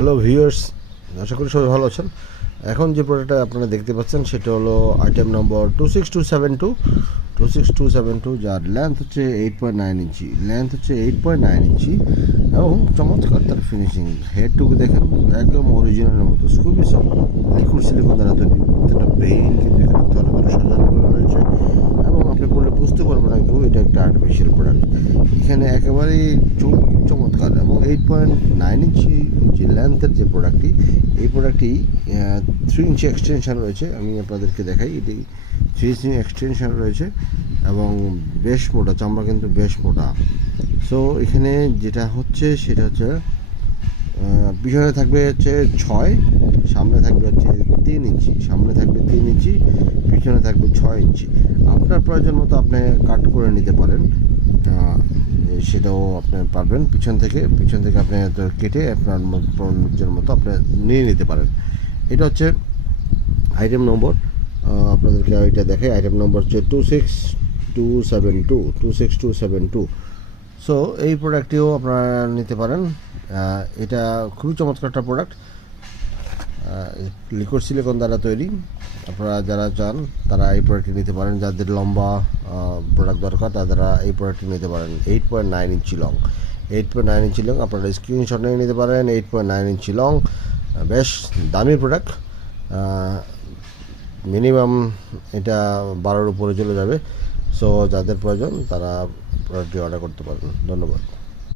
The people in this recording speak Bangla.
হ্যালো ভিউয়ার্স, আশা করি সবাই ভালো আছেন। এখন যে প্রোডাক্টটা আপনারা দেখতে পাচ্ছেন সেটা হলো আইটেম নম্বর 26272, যার লেন্থ হচ্ছে 8.9 ইঞ্চি, এবং চমৎকার তার ফিনিশিং। হেডটুকু দেখেন, একদম অরিজিনালের মতো, খুবই সফট, লিকুইড সিলিকন দ্বারা তৈরি। প্রত্যেকটা বেইন কিন্তু এখানে তলে তলে সাজানো রয়েছে, এবং আপনি পড়লে বুঝতে পারবেন না কেউ এটা একটা আর্টিফিশিয়াল প্রোডাক্ট। এখানে একেবারেই চমৎকার, এবং 8.9 ইঞ্চি যে লেন্থের যে প্রোডাক্টটি, এই প্রোডাক্টটি 3 ইঞ্চি এক্সটেনশান রয়েছে। আমি আপনাদেরকে দেখাই, এটি 3 ইঞ্চি এক্সটেনশান রয়েছে এবং বেশ মোটা, চামড়া কিন্তু বেশ মোটা। সো এখানে যেটা হচ্ছে সেটা হচ্ছে পিছনে থাকবে হচ্ছে 6, সামনে থাকবে হচ্ছে 3 ইঞ্চি, পিছনে থাকবে 6 ইঞ্চি। আপনার প্রয়োজন মতো আপনি কাট করে নিতে পারেন, সেটাও আপনি পারবেন। পিছন থেকে আপনি কেটে আপনার নিজের মতো আপনি নিয়ে নিতে পারেন। এটা হচ্ছে আইটেম নম্বর, আপনাদেরকে এটা দেখাই। আইটেম নম্বর হচ্ছে 26272। সো এই প্রোডাক্টটিও আপনারা নিতে পারেন। এটা খুবই চমৎকার একটা প্রোডাক্ট, লিকুইড সিলিকন দ্বারা তৈরি। আপনারা যারা চান তারা এই প্রোডাক্টটি নিতে পারেন। যাদের লম্বা প্রোডাক্ট দরকার তারা এই প্রোডাক্টটি নিতে পারেন। 8.9 ইঞ্চি লং, আপনারা স্ক্রিনশট নিয়ে নিতে পারেন। 8.9 ইঞ্চি লং, বেশ দামি প্রোডাক্ট। মিনিমাম এটা 12-র উপরে চলে যাবে। সো যাদের প্রয়োজন তারা প্রোডাক্টটি অর্ডার করতে পারেন। ধন্যবাদ।